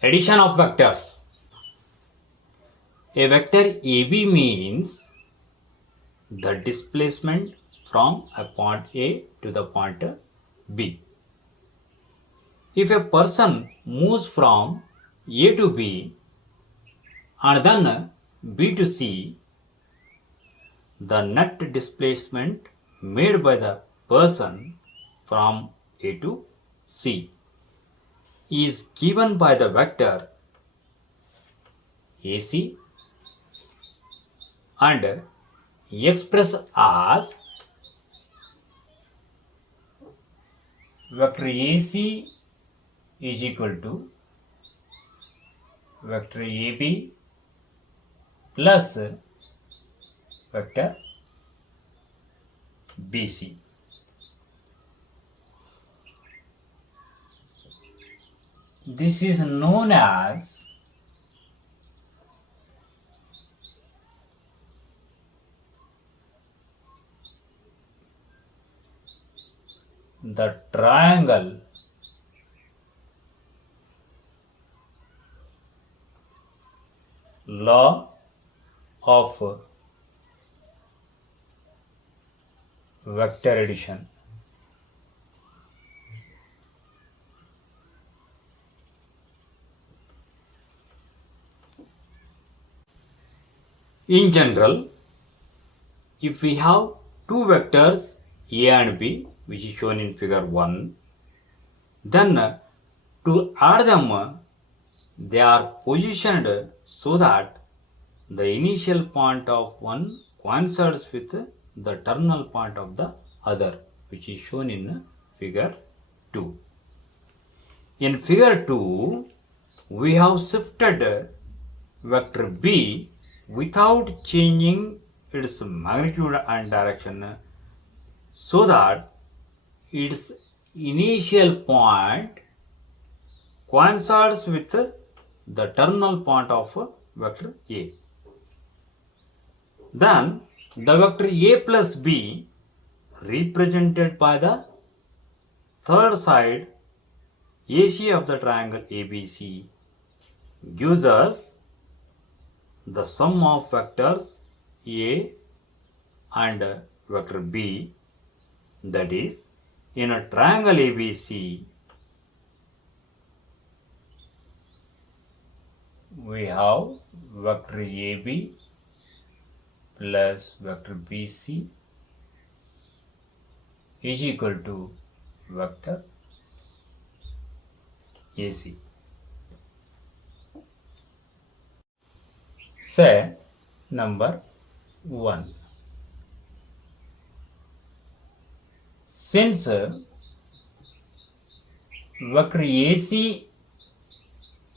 Addition of vectors. A vector AB means the displacement from a point A to the point B. If a person moves from A to B and then B to C, the net displacement made by the person from A to C is given by the vector AC and expressed as vector AC is equal to vector AB plus vector BC. This is known as the triangle law of vector addition. In general, if we have two vectors A and B, which is shown in figure 1, then to add them, they are positioned so that the initial point of one coincides with the terminal point of the other, which is shown in figure 2. In figure 2, we have shifted vector B without changing its magnitude and direction so that its initial point coincides with the terminal point of vector A. Then the vector A plus B, represented by the third side AC of the triangle ABC, gives us the sum of vectors A and vector B, that is, in a triangle ABC, we have vector AB plus vector BC is equal to vector AC. Say number 1. Since vector AC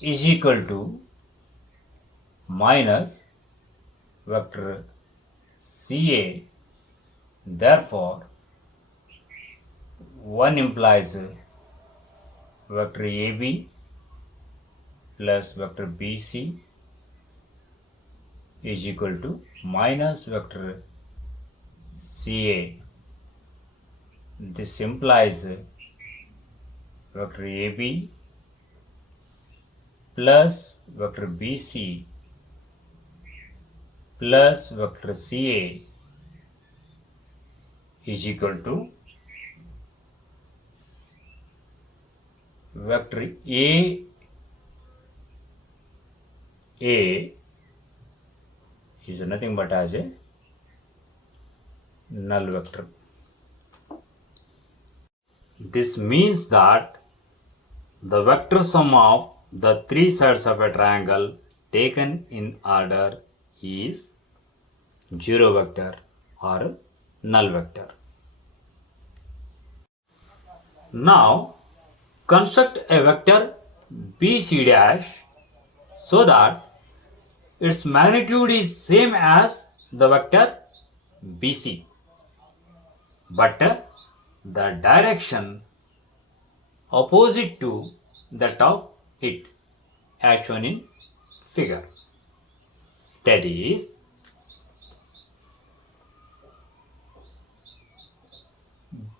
is equal to minus vector CA, therefore 1 implies vector AB plus vector BC is equal to minus vector CA. This implies vector AB plus vector BC plus vector CA is equal to vector A is nothing but as a null vector. This means that the vector sum of the three sides of a triangle taken in order is zero vector or null vector. Now construct a vector BC dash so that its magnitude is same as the vector BC, but the direction opposite to that of it, as shown in figure. That is,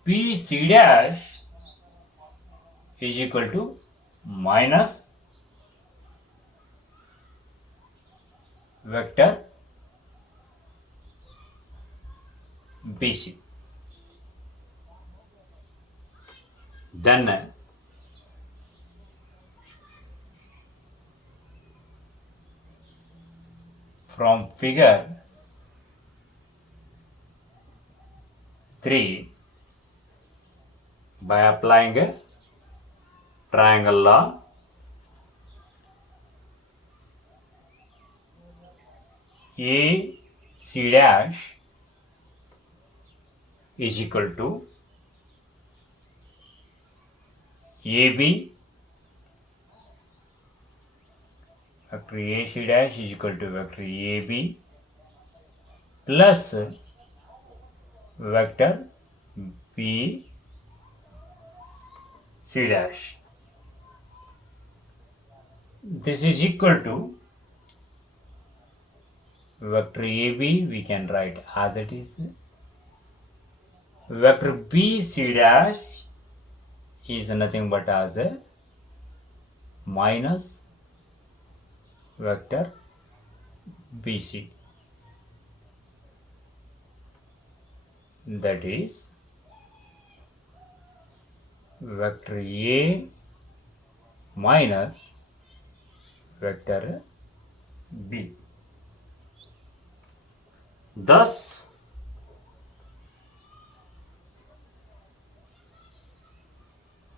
BC dash is equal to minus vector BC. Then from figure 3, by applying a triangle law, AC dash is equal to AB, vector AC dash is equal to vector AB plus vector BC dash. This is equal to vector AB, we can write as it is. Vector BC dash is nothing but as a minus vector BC. That is vector A minus vector B. Thus,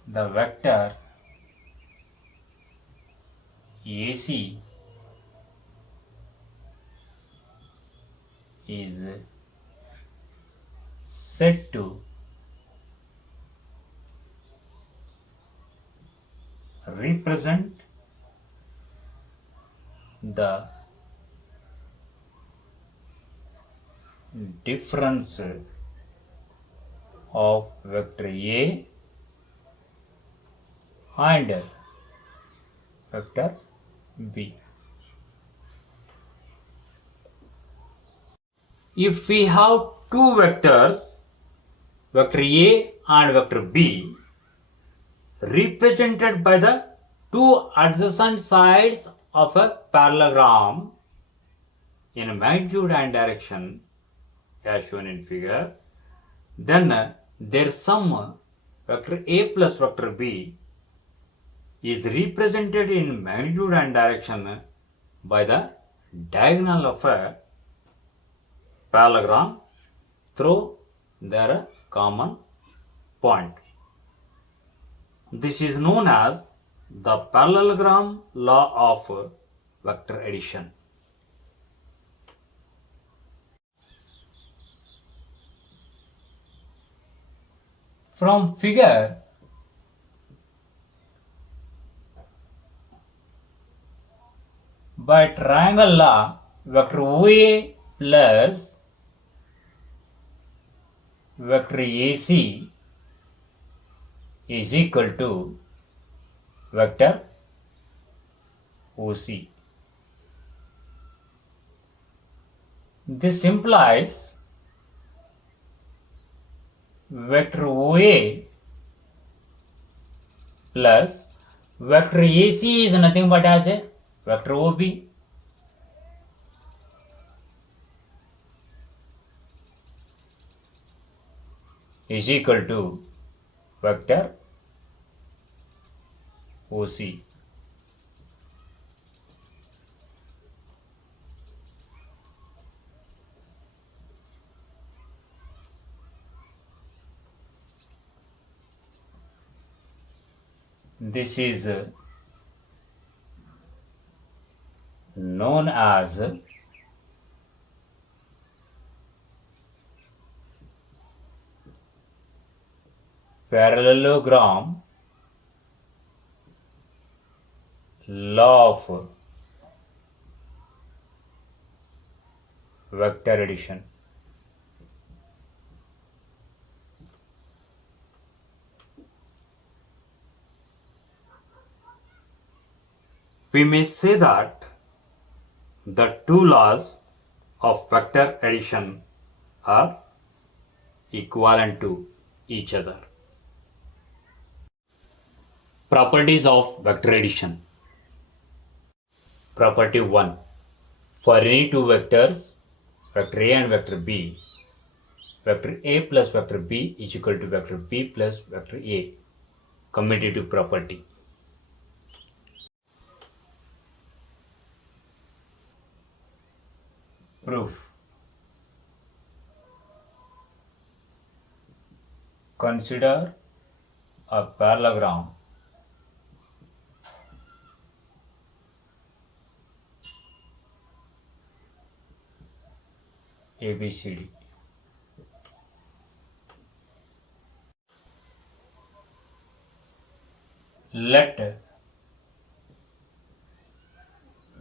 the vector AC is said to represent the difference of vector A and vector B. If we have two vectors, vector A and vector B, represented by the two adjacent sides of a parallelogram in magnitude and direction as shown in figure, then their sum, vector A plus vector B, is represented in magnitude and direction by the diagonal of a parallelogram through their common point. This is known as the parallelogram law of vector addition. From figure, by triangle law, vector OA plus vector AC is equal to vector OC. This implies vector OA plus vector AC is nothing but as a vector OB. Is equal to vector OC. This is known as parallelogram law of vector addition. We may say that the two laws of vector addition are equivalent to each other. Properties of vector addition. Property 1. For any two vectors, vector A and vector B, vector A plus vector B is equal to vector B plus vector A. Commutative property. Proof. Consider a parallelogram ABCD. Let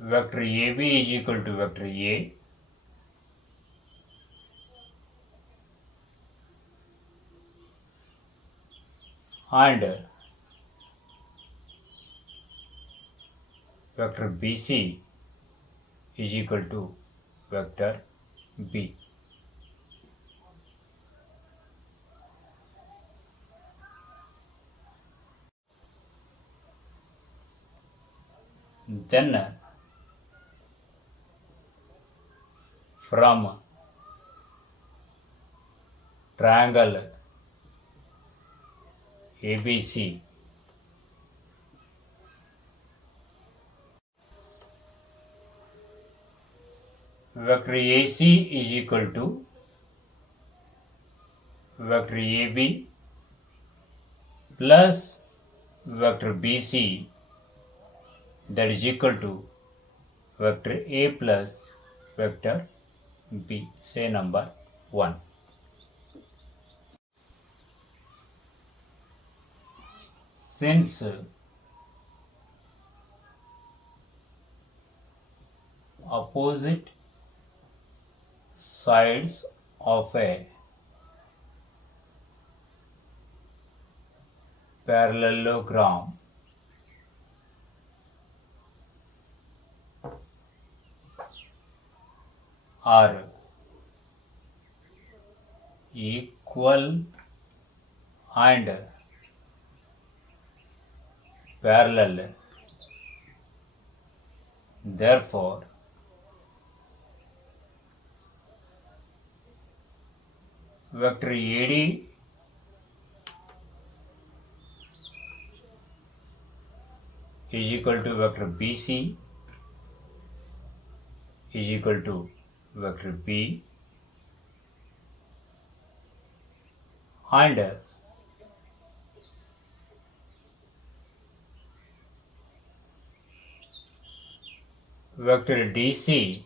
vector AB is equal to vector A and vector BC is equal to vector B. Then from triangle ABC, vector AC is equal to vector AB plus vector BC, that is equal to vector A plus vector B. Say number 1. Since opposite sides of a parallelogram are equal and parallel, therefore vector AD is equal to vector BC is equal to vector B and vector DC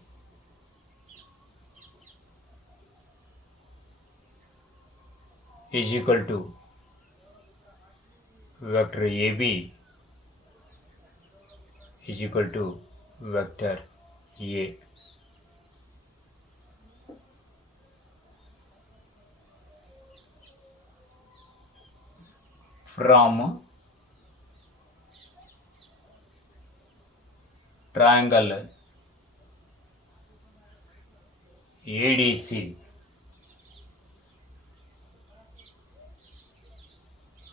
is equal to vector AB is equal to vector A. From triangle ADC,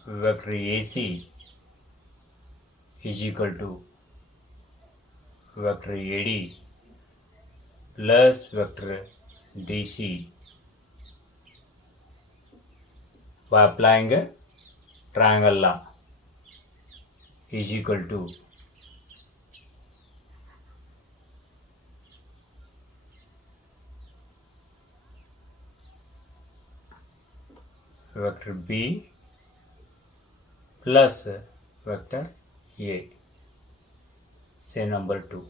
vector AC is equal to vector AD plus vector DC by applying a triangle law is equal to vector B plus vector A. Say number 2.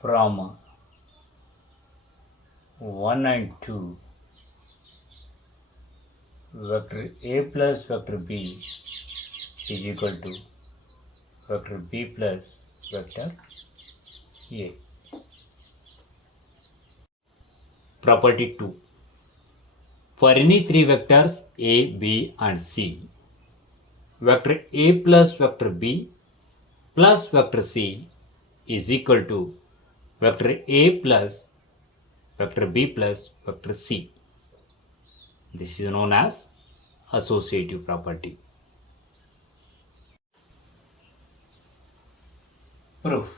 From 1 and 2, vector A plus vector B is equal to vector B plus vector A. Property 2. For any three vectors A, B and C, vector A plus vector B plus vector C is equal to vector A plus vector B plus vector C. This is known as associative property. Proof.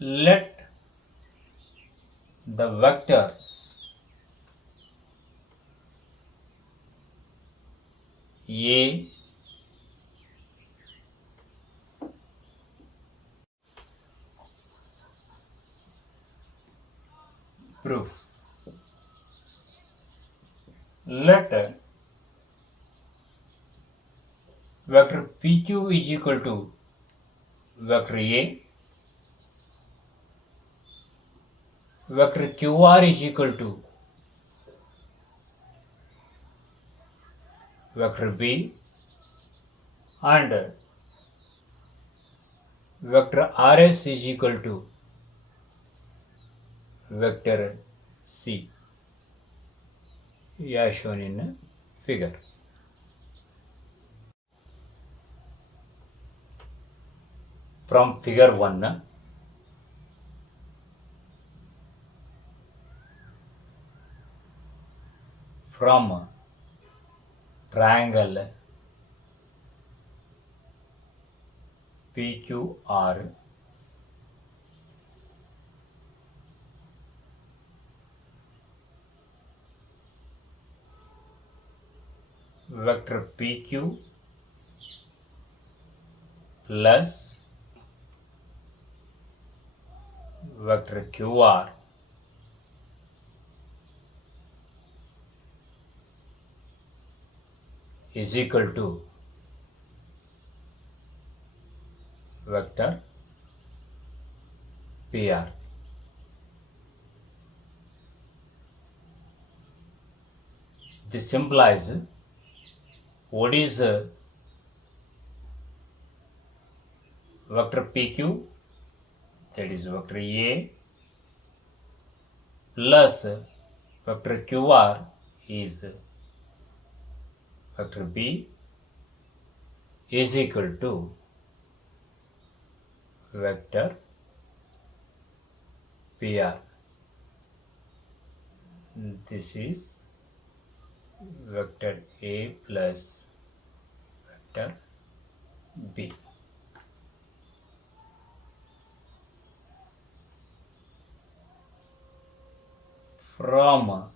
Let the vectors A, proof. Let vector PQ is equal to vector A, vector QR is equal to vector B, and vector RS is equal to vector C, as shown in a figure. From figure 1, from triangle PQR, vector PQ plus vector QR is equal to vector PR. This implies what is vector PQ, that is vector A, plus vector QR is vector B, is equal to vector PR. This is vector A plus vector B. From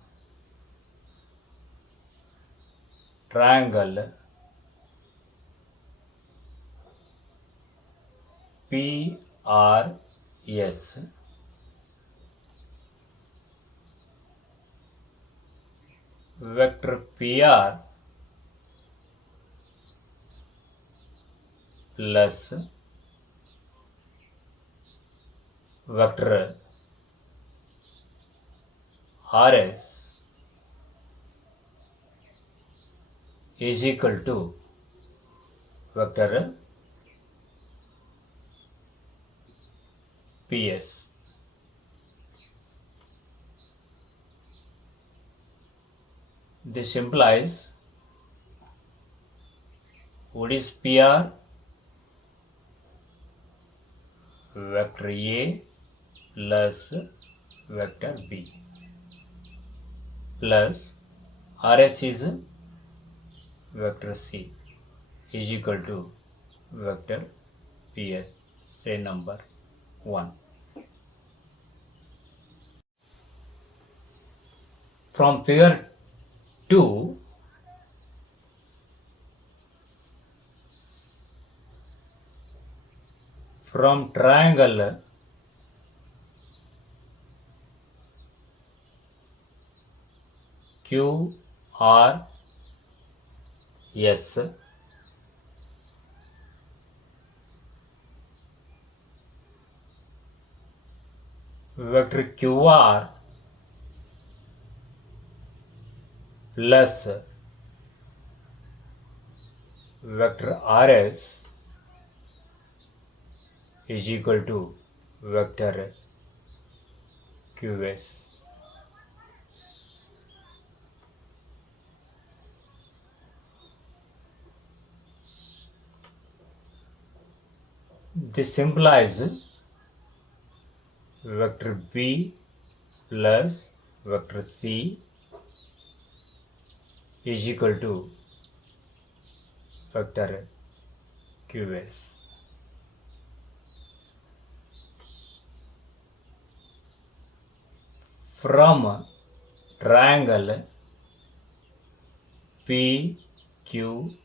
triangle PRS, vector PR plus vector RS is equal to vector PS. This implies what is PR? Vector A plus vector B plus RS is vector C is equal to vector PS, say number 1. From figure 2, from triangle QRS, vector QR plus vector RS is equal to vector QS. This implies vector B plus vector C is equal to vector QS. From triangle PQS.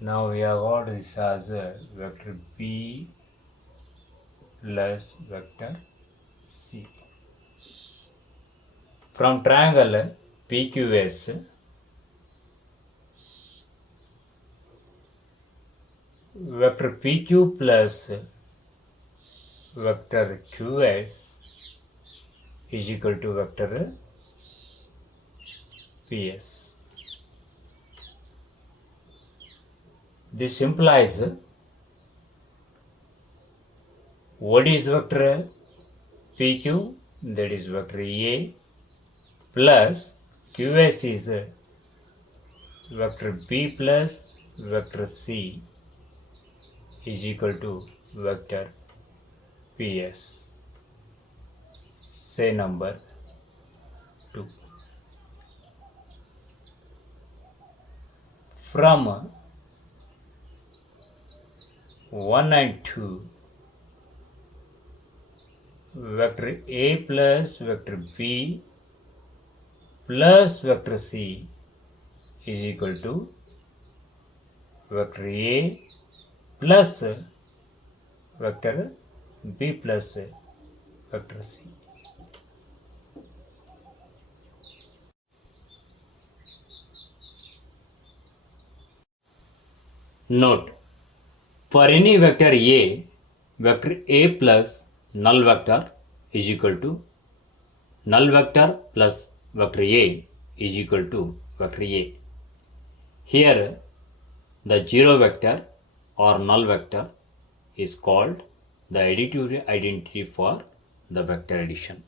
Now we have got this as a vector P plus vector C. From triangle PQS, vector PQ plus vector QS is equal to vector PS. This implies what is vector PQ? That is vector A plus QS is vector B plus vector C is equal to vector PS. Say number 2. From 1 and 2, vector A plus vector B plus vector C is equal to vector A plus vector B plus vector C. Note, for any vector A plus null vector is equal to null vector plus vector A is equal to vector A. Here the zero vector or null vector is called the additive identity for the vector addition.